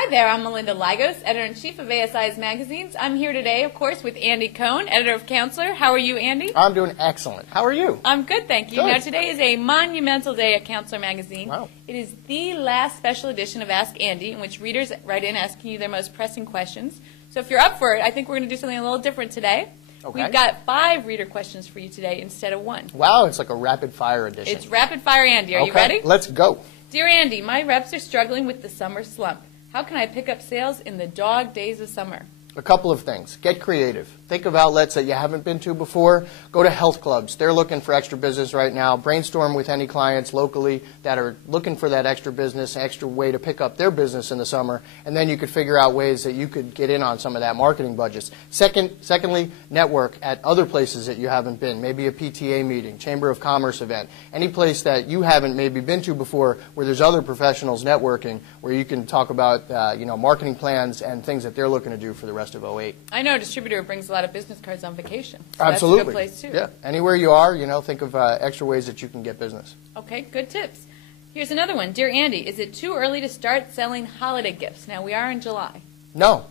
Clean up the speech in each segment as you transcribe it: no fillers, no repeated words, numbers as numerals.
Hi there, I'm Melinda Ligos, Editor-in-Chief of ASI's Magazines. I'm here today, of course, with Andy Cohen, Editor of Counselor. How are you, Andy? I'm doing excellent. How are you? I'm good, thank you. Good. Now, today is a monumental day at Counselor Magazine. Wow. It is the last special edition of Ask Andy, in which readers write in asking you their most pressing questions. So if you're up for it, I think we're going to do something a little different today. Okay. We've got 5 reader questions for you today instead of 1. Wow, it's like a rapid-fire edition. It's Rapid Fire Andy. Are you Okay, ready? let's go. Dear Andy, my reps are struggling with the summer slump. How can I pick up sales in the dog days of summer? A couple of things. Get creative. Think of outlets that you haven't been to before. Go to health clubs. They're looking for extra business right now. Brainstorm with any clients locally that are looking for that extra business, extra way to pick up their business in the summer, and then you could figure out ways that you could get in on some of that marketing budgets. Secondly, network at other places that you haven't been, maybe a PTA meeting, Chamber of Commerce event, any place that you haven't maybe been to before where there's other professionals networking where you can talk about marketing plans and things that they're looking to do for the rest of 08. I know a distributor brings a lot of business cards on vacation. So Absolutely. That's a good place, too. Yeah. Anywhere you are, think of extra ways that you can get business. Okay, good tips. Here's another one. Dear Andy, is it too early to start selling holiday gifts? Now, we are in July. No.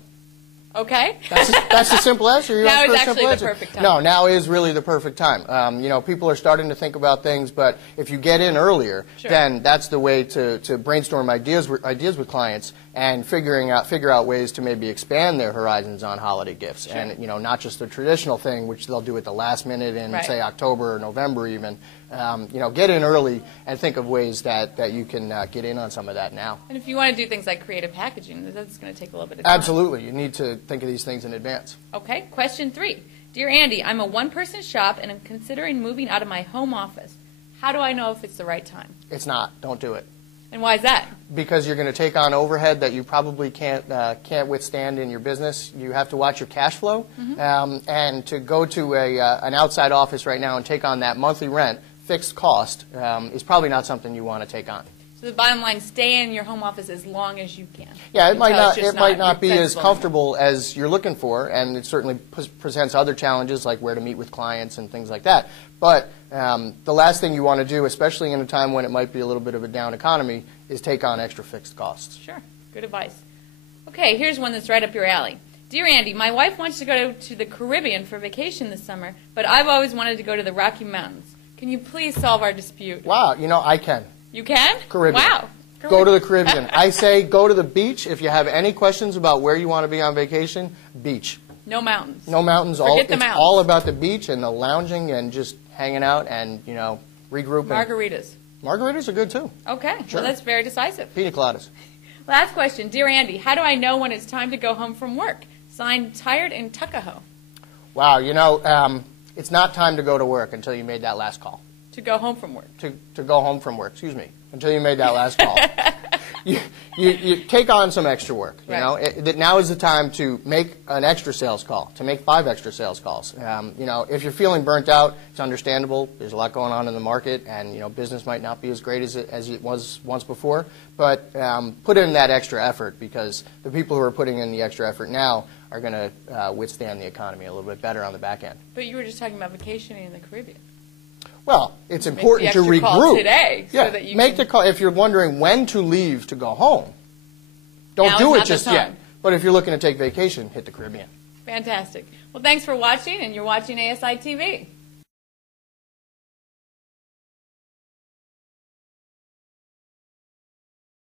Okay. That's the simple answer. Now is actually the perfect time. No, now is really the perfect time. People are starting to think about things, but if you get in earlier, Sure. then that's the way to brainstorm ideas with clients and figure out ways to maybe expand their horizons on holiday gifts. Sure. And not just the traditional thing, which they'll do at the last minute in, Right. say, October or November even. Get in early and think of ways that you can get in on some of that now. And if you want to do things like creative packaging, that's going to take a little bit of time. Absolutely. You need to think of these things in advance. Okay, question 3. Dear Andy, I'm a one-person shop and I'm considering moving out of my home office. How do I know if it's the right time? It's not. Don't do it. And why is that? Because you're going to take on overhead that you probably can't withstand in your business. You have to watch your cash flow. And to go to an outside office right now and take on that monthly rent, fixed cost, is probably not something you want to take on. So the bottom line, stay in your home office as long as you can. Yeah, it might not be as sensible comfortable as you're looking for, and it certainly presents other challenges like where to meet with clients and things like that. But the last thing you want to do, especially in a time when it might be a little bit of a down economy, is take on extra fixed costs. Sure. Good advice. Okay, here's one that's right up your alley. Dear Andy, my wife wants to go to the Caribbean for vacation this summer, but I've always wanted to go to the Rocky Mountains. Can you please solve our dispute? Wow, I can. You can? Caribbean. Wow. Go to the Caribbean. I say go to the beach. If you have any questions about where you want to be on vacation, beach. No mountains. No mountains. Forget the It's mountains. all about the beach and the lounging and just hanging out and, regrouping. Margaritas. Margaritas are good, too. Okay. Sure. Well, that's very decisive. Pina coladas. Last question. Dear Andy, how do I know when it's time to go home from work? Signed, Tired in Tuckahoe. Wow, it's not time to go to work until you made that last call. To go home from work. To go home from work, excuse me, until you made that last call. You take on some extra work. Right. Now is the time to make an extra sales call, to make 5 extra sales calls. If you're feeling burnt out, it's understandable. There's a lot going on in the market, and business might not be as great as it was once before. But put in that extra effort, because the people who are putting in the extra effort now are going to withstand the economy a little bit better on the back end. But you were just talking about vacationing in the Caribbean. Well, it's important to regroup. Call today, yeah, so that you make can... the call. If you're wondering when to leave to go home, don't do it just yet. But if you're looking to take vacation, hit the Caribbean. Fantastic. Well, thanks for watching, and you're watching ASI TV.